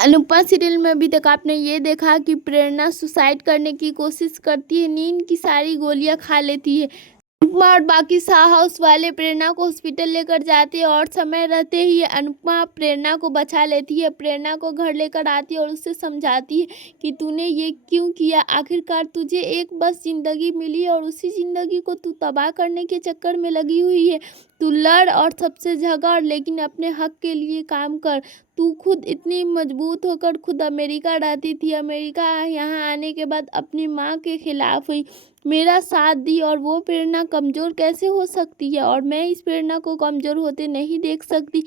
Anupama serial में अभी तक आपने ये देखा कि प्रेरणा सुसाइड करने की कोशिश करती है, नींद की सारी गोलियां खा लेती है। अनुपमा और बाकी हाउस वाले प्रेरणा को हॉस्पिटल लेकर जाते हैं और समय रहते ही अनुपमा प्रेरणा को बचा लेती है। प्रेरणा को घर लेकर आती है और उससे समझाती है कि तूने ये क्यों किया, आखिरकार तुझे एक बस जिंदगी मिली है और उसी जिंदगी को तू तबाह करने के चक्कर में लगी हुई है। तू लड़ और सबसे झगड़, लेकिन अपने हक के लिए काम कर। तू खुद इतनी मजबूत होकर खुद अमेरिका रहती थी, अमेरिका यहाँ आने के बाद अपनी माँ के खिलाफ हुई, मेरा साथ दी, और वो प्रेरणा कमज़ोर कैसे हो सकती है और मैं इस प्रेरणा को कमज़ोर होते नहीं देख सकती।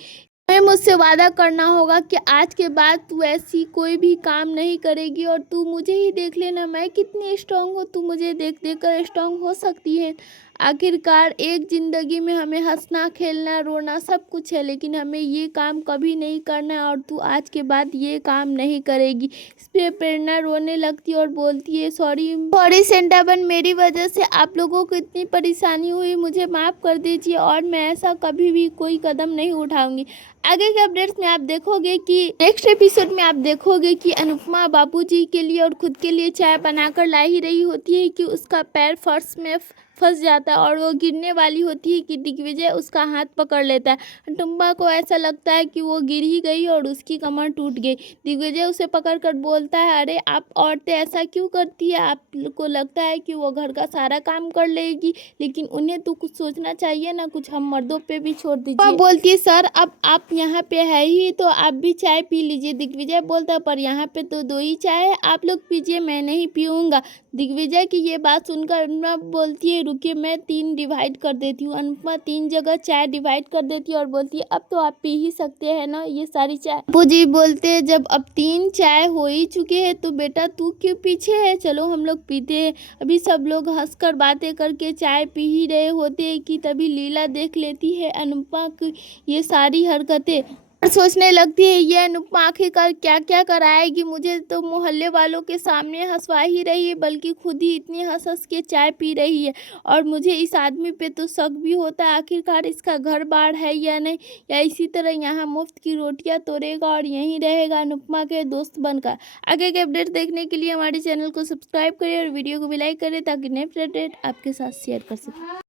तुम्हें मुझसे वादा करना होगा कि आज के बाद तू ऐसी कोई भी काम नहीं करेगी और तू मुझे ही देख लेना, मैं कितनी स्ट्रांग हूँ, तू मुझे देख देख कर स्ट्रांग हो सकती है। आखिरकार एक ज़िंदगी में हमें हंसना खेलना रोना सब कुछ है, लेकिन हमें ये काम कभी नहीं करना है और तू आज के बाद ये काम नहीं करेगी। इस पे प्रेरणा रोने लगती है और बोलती है, सॉरी सॉरी सेंटाबन, मेरी वजह से आप लोगों को इतनी परेशानी हुई, मुझे माफ़ कर दीजिए और मैं ऐसा कभी भी कोई कदम नहीं उठाऊंगी। आगे के अपडेट्स में आप देखोगे कि नेक्स्ट एपिसोड में आप देखोगे कि अनुपमा बाबूजी के लिए और खुद के लिए चाय बनाकर ला ही रही होती है कि उसका पैर फर्श में फंस जाता है और वो गिरने वाली होती है कि दिग्विजय उसका हाथ पकड़ लेता है। अनुपमा को ऐसा लगता है कि वो गिर ही गई और उसकी कमर टूट गई। दिग्विजय उसे पकड़कर बोलता है, अरे आप औरतें ऐसा क्यों करती है, आपको लगता है कि वो घर का सारा काम कर लेगी, लेकिन उन्हें तो कुछ सोचना चाहिए ना, कुछ हम मर्दों पे भी छोड़ दीजिए। वो बोलती है, सर अब आप यहाँ पे है ही तो आप भी चाय पी लीजिए। दिग्विजय बोलता है, पर यहाँ पे तो 2 ही चाय है, आप लोग पीजिए, मैं नहीं पीऊँगा। दिग्विजय की ये बात सुनकर अनुपमा बोलती है, रुकिए मैं 3 डिवाइड कर देती हूँ। अनुपमा 3 जगह चाय डिवाइड कर देती है और बोलती है, अब तो आप पी ही सकते हैं ना ये सारी चाय। बाबूजी बोलते हैं, जब अब 3 चाय हो ही चुके हैं तो बेटा तू क्यों पीछे है, चलो हम लोग पीते हैं। अभी सब लोग हंसकर बातें करके चाय पी ही रहे होते हैं कि तभी लीला देख लेती है अनुपमा की ये सारी हरकतें और सोचने लगती है, ये अनुपमा आखिरकार क्या क्या कराएगी, मुझे तो मोहल्ले वालों के सामने हंसवा ही रही है, बल्कि खुद ही इतनी हंस हंस के चाय पी रही है। और मुझे इस आदमी पे तो शक भी होता है, आखिरकार इसका घर बार है या नहीं, या इसी तरह यहाँ मुफ्त की रोटियां तोड़ेगा और यहीं रहेगा अनुपमा के दोस्त बनकर। आगे के अपडेट देखने के लिए हमारे चैनल को सब्सक्राइब करें और वीडियो को भी लाइक करें ताकि नेक्स्ट अपडेट आपके साथ शेयर कर सकें।